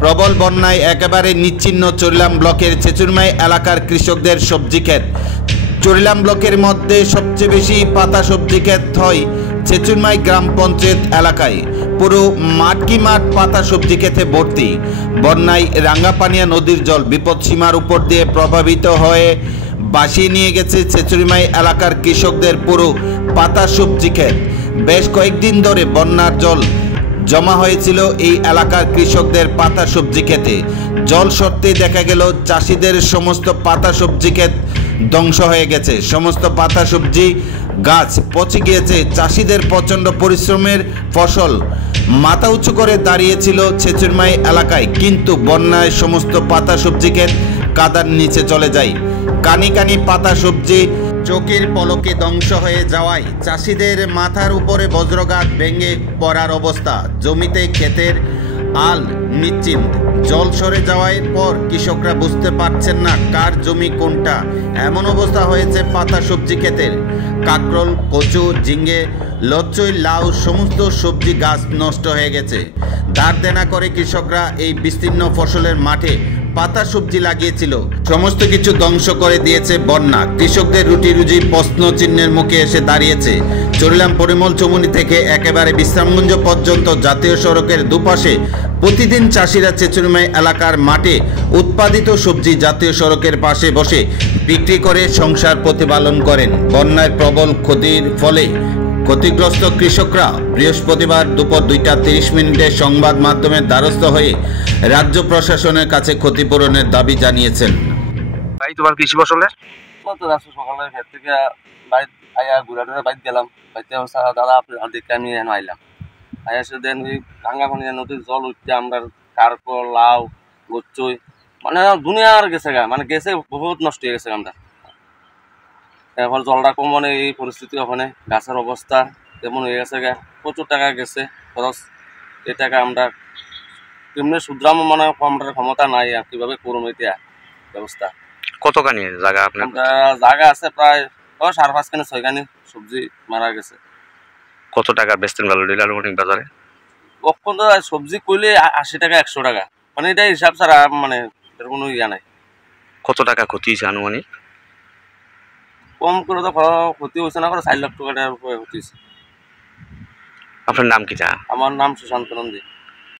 প্রবল বন্যায় একেবারে নিচ্ছিন্ন চরিলাম ব্লকের ছেচুরমাই এলাকার কৃষকদের সবজি ক্ষেত। চরিলাম ব্লকের মধ্যে সবচেয়ে বেশি পাতা সবজি ক্ষেত হয় ছেচুরমাই গ্রাম পঞ্চায়েত এলাকায়। পুরো মাঠকি মাঠ পাতা সবজি ক্ষেতে ভর্তি। বন্যায় রাঙ্গাপানিয়া নদীর জল বিপদসীমার উপর দিয়ে প্রভাবিত হয়ে ভাসিয়ে নিয়ে গেছে ছেচুরমাই এলাকার কৃষকদের পুরো পাতা সবজি ক্ষেত। বেশ কয়েকদিন ধরে বন্যার জল জমা হয়েছিল এই এলাকার কৃষকদের পাতা সবজি ক্ষেতে। জল সরতেই দেখা গেল চাষিদের সমস্ত পাতা সবজি ক্ষেত ধ্বংস হয়ে গেছে। সমস্ত পাতা সবজি গাছ পচে গিয়েছে। চাষিদের প্রচণ্ড পরিশ্রমের ফসল মাথা উঁচু করে দাঁড়িয়েছিল ছেচুরমাই এলাকায়, কিন্তু বন্যায় সমস্ত পাতা সবজি ক্ষেত কাদার নিচে চলে যায়। কানি কানি পাতা সবজি চোখের পলকে ধ্বংস হয়ে যাওয়ায় চাষিদের মাথার উপরে বজ্রঘাত ভেঙে পড়ার অবস্থা। জমিতে ক্ষেতের আল নিশ্চিন্ত। জল সরে যাওয়ার পর কৃষকরা বুঝতে পারছেন না কার জমি কোনটা। এমন অবস্থা হয়েছে পাতা সবজি ক্ষেতের। কাকরোল, কচু, ঝিঙ্গে, লচ্চই, লাউ সমস্ত সবজি গাছ নষ্ট হয়ে গেছে। ধার দেনা করে কৃষকরা এই বিস্তীর্ণ ফসলের মাঠে পাতা সবজি লাগিয়েছিল। সমস্ত কিছু ধ্বংস করে দিয়েছে বন্যা। কৃষকদের রুটি রুজি প্রশ্ন চিহ্নের মুখে এসে দাঁড়িয়েছে। চরিলাম পরিমল চৌমুহনী থেকে একেবারে বিশ্রামগঞ্জ পর্যন্ত জাতীয় সড়কের দুপাশে প্রতিদিন চাষিরা ছেচুরমাই এলাকার মাঠে উৎপাদিত সবজি জাতীয় সড়কের পাশে বসে বিক্রি করে সংসার প্রতিপালন করেন। বন্যায় প্রবল ক্ষতির ফলে ক্ষতিগ্রস্ত কৃষকরা বৃহস্পতিবার দুপুর 2:30 সংবাদ মাধ্যমের দ্বারস্থ হয়ে রাজ্য প্রশাসনের কাছে ক্ষতিপূরণের দাবি জানিয়েছেন। ভাই, তোমার কৃষি ফসলে সকালে ক্ষেত থেকে বাইরে আয়া ঘুরা টুরা বাইর গেলাম। বাইতে দাদা আপনি দেখে আমি এখানে আইলাম। আয়া সে দেন ওই রাঙ্গাপানিয়া নদীর জল উঠতে আমরা কারকল, লাউ, গচ্চই মানে দুনিয়ার গেছে গা, মানে গেছে বহুত নষ্ট হয়ে গেছে আমরা। এখন জলটা কম, মানে এই পরিস্থিতি ওখানে গাছের অবস্থা যেমন হয়ে গেছে গা, প্রচুর টাকা গেছে খরচ। এই টাকা আমরা কেমনি শুধরামো, মানে আমাদের ক্ষমতা নাই আর কিভাবে করবো এটা ব্যবস্থা। কতখানি জায়গা আপনার? জায়গা আছে প্রায় 5.5 6 সবজি মারা গেছে। কত টাকা বেচতেন ভালো আনুমানিক বাজারে? কখন তো সবজি কইলে 80 টাকা 100 টাকা, মানে এটা হিসাব ছাড়া মানে এর কোনো ইয়া নাই। কত টাকা ক্ষতি হয়েছে আনুমানিক? কম করে তো ক্ষতি হয়েছে না, করে 4 লাখ টাকার উপরে ক্ষতি হয়েছে। আপনার নাম কি? আমার নাম সুশান্ত নন্দী।